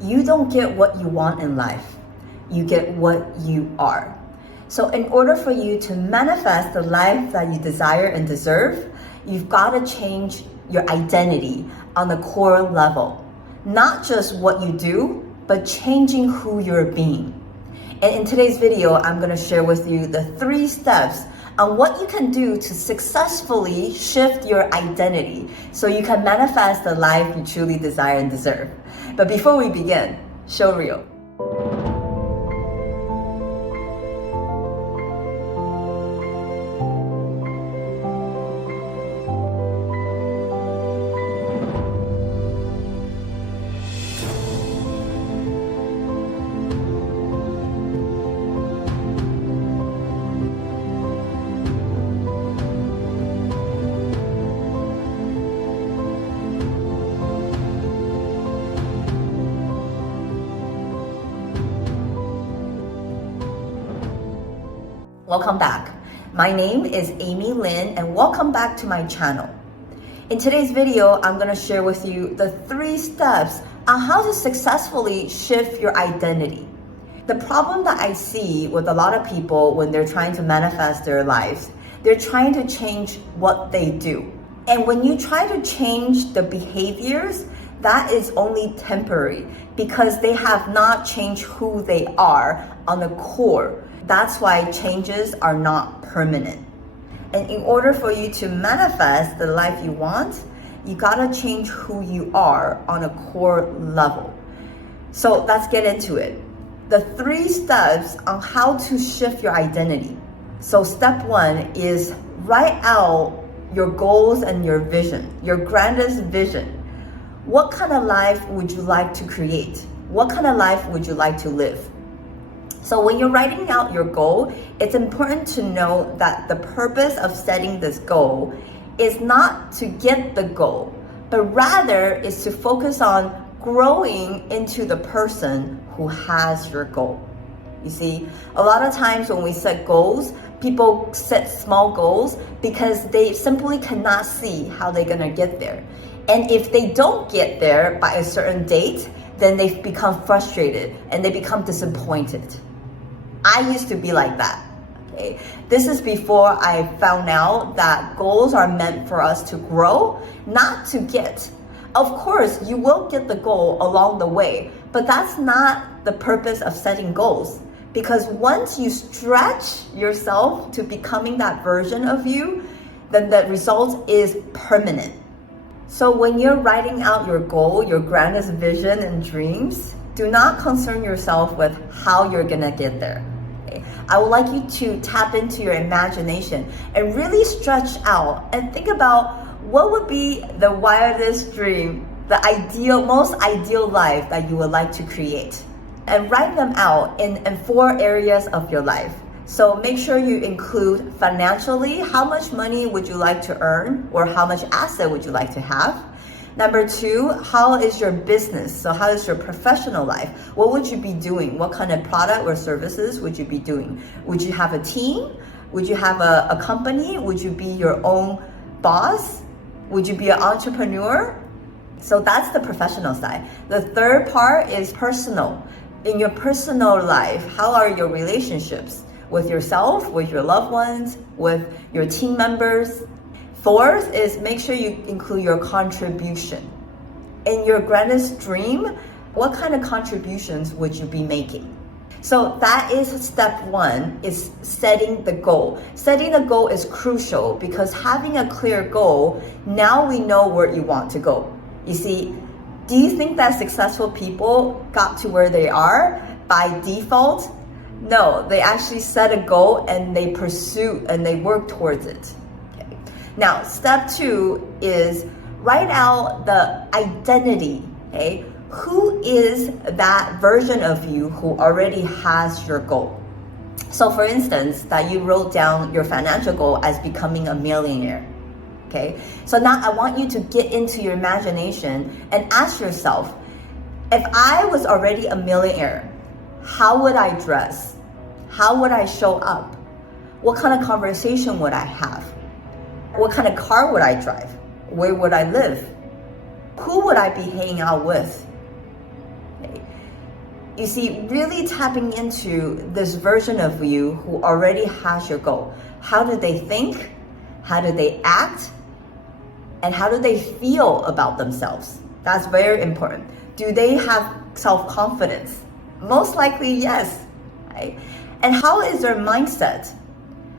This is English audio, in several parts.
You don't get what you want in life. You get what you are. So in order for you to manifest the life that you desire and deserve, you've got to change your identity on the core level. Not just what you do, but changing who you're being. And in today's video, I'm going to share with you the 3 steps on what you can do to successfully shift your identity so you can manifest the life you truly desire and deserve. But before we begin, show reel. Welcome back. My name is Amy Lin and welcome back to my channel. In today's video, I'm going to share with you the 3 steps on how to successfully shift your identity. The problem that I see with a lot of people when they're trying to manifest their lives, they're trying to change what they do. And when you try to change the behaviors, that is only temporary because they have not changed who they are on the core. That's why changes are not permanent. And in order for you to manifest the life you want, you gotta change who you are on a core level. So let's get into it. The 3 steps on how to shift your identity. So step 1 is write out your goals and your vision, your grandest vision. What kind of life would you like to create? What kind of life would you like to live? So when you're writing out your goal, it's important to know that the purpose of setting this goal is not to get the goal, but rather is to focus on growing into the person who has your goal. You see, a lot of times when we set goals, people set small goals because they simply cannot see how they're gonna get there. And if they don't get there by a certain date, then they become frustrated and they become disappointed. I used to be like that. Okay? This is before I found out that goals are meant for us to grow, not to get. Of course, you will get the goal along the way, but that's not the purpose of setting goals. Because once you stretch yourself to becoming that version of you, then the result is permanent. So when you're writing out your goal, your grandest vision and dreams, do not concern yourself with how you're gonna get there. Okay? I would like you to tap into your imagination and really stretch out and think about what would be the wildest dream, the most ideal life that you would like to create. And write them out in 4 areas of your life. So make sure you include financially, how much money would you like to earn or how much asset would you like to have? Number 2, how is your business? So how is your professional life? What would you be doing? What kind of product or services would you be doing? Would you have a team? Would you have a company? Would you be your own boss? Would you be an entrepreneur? So that's the professional side. The 3rd part is personal. In your personal life, how are your relationships with yourself, with your loved ones, with your team members? 4th is make sure you include your contribution. In your grandest dream, what kind of contributions would you be making? So that is step 1, is setting the goal. Setting the goal is crucial because having a clear goal, now we know where you want to go. You see, do you think that successful people got to where they are by default? No, they actually set a goal and they pursue and they work towards it. Okay. Now, step 2 is write out the identity. Okay, who is that version of you who already has your goal? So for instance, that you wrote down your financial goal as becoming a millionaire. Okay, so now I want you to get into your imagination and ask yourself, if I was already a millionaire, how would I dress? How would I show up? What kind of conversation would I have? What kind of car would I drive? Where would I live? Who would I be hanging out with? Okay? You see, really tapping into this version of you who already has your goal. How do they think? How do they act? And how do they feel about themselves? That's very important. Do they have self-confidence? Most likely, yes. Right? And how is their mindset?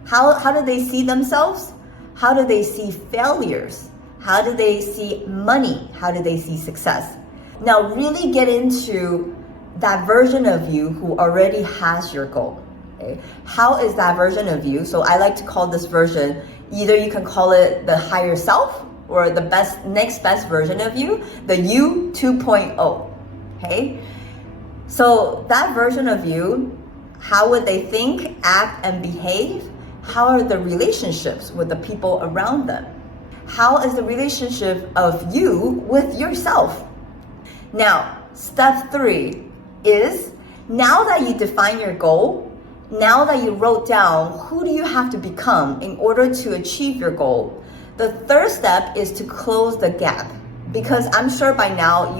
How do they see themselves? How do they see failures? How do they see money? How do they see success? Now, really get into that version of you who already has your goal. Okay? How is that version of you? So I like to call this version, either you can call it the higher self or the next best version of you, the you 2.0. Okay? So that version of you, how would they think, act, and behave? How are the relationships with the people around them? How is the relationship of you with yourself? Now, step 3 is, now that you define your goal, now that you wrote down who do you have to become in order to achieve your goal, the third step is to close the gap. Because I'm sure by now,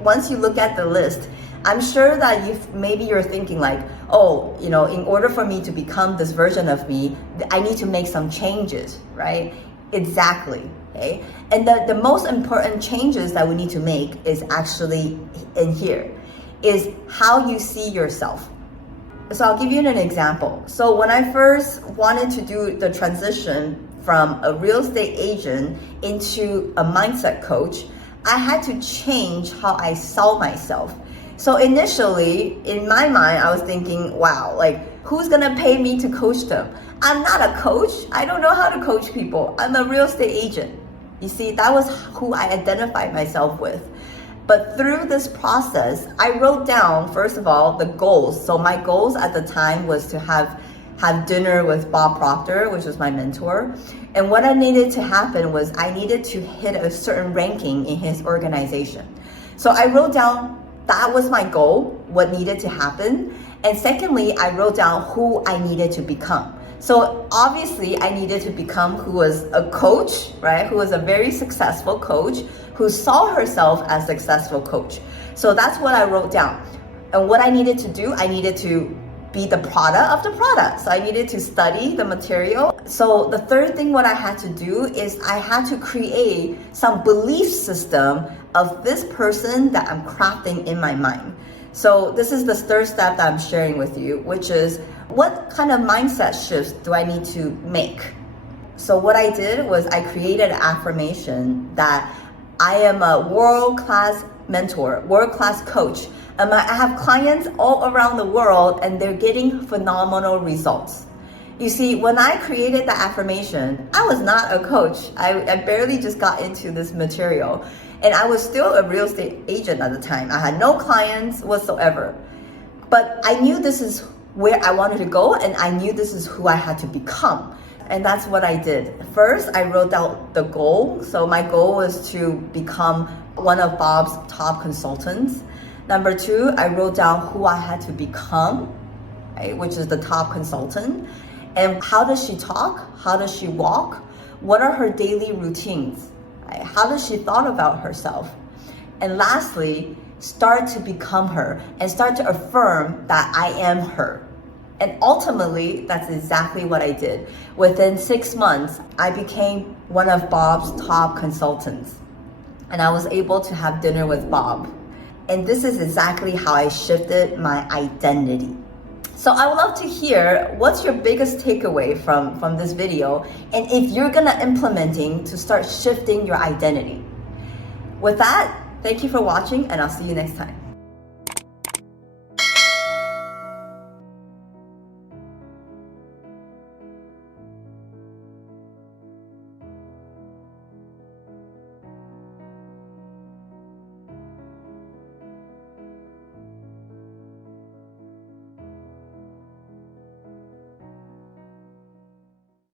once you look at the list, I'm sure that maybe you're thinking like, oh, in order for me to become this version of me, I need to make some changes, right? Exactly. Okay. And the most important changes that we need to make is actually in here, is how you see yourself. So I'll give you an example. So when I first wanted to do the transition from a real estate agent into a mindset coach, I had to change how I saw myself. So initially, in my mind, I was thinking, wow, like, who's gonna pay me to coach them? I'm not a coach. I don't know how to coach people. I'm a real estate agent. You see, that was who I identified myself with. But through this process, I wrote down, first of all, the goals. So my goals at the time was to have dinner with Bob Proctor, which was my mentor. And what I needed to happen was I needed to hit a certain ranking in his organization. So I wrote down that was my goal, what needed to happen. And secondly, I wrote down who I needed to become. So obviously I needed to become who was a coach, right? Who was a very successful coach, who saw herself as a successful coach. So that's what I wrote down. And what I needed to do, I needed to be the product of the product. So I needed to study the material. So the third thing what I had to do is I had to create some belief system of this person that I'm crafting in my mind. So this is the third step that I'm sharing with you, which is what kind of mindset shifts do I need to make? So what I did was I created an affirmation that I am a world-class mentor, world-class coach. I have clients all around the world and they're getting phenomenal results. You see, when I created the affirmation, I was not a coach. I barely just got into this material. And I was still a real estate agent at the time. I had no clients whatsoever. But I knew this is where I wanted to go, and I knew this is who I had to become. And that's what I did. First, I wrote out the goal. So my goal was to become one of Bob's top consultants. Number 2, I wrote down who I had to become, right, which is the top consultant. And how does she talk? How does she walk? What are her daily routines? Right? How does she thought about herself? And lastly, start to become her and start to affirm that I am her. And ultimately, that's exactly what I did. Within 6 months, I became one of Bob's top consultants. And I was able to have dinner with Bob. And this is exactly how I shifted my identity. So I would love to hear what's your biggest takeaway from this video, and if you're gonna implementing to start shifting your identity. With that, thank you for watching, and I'll see you next time.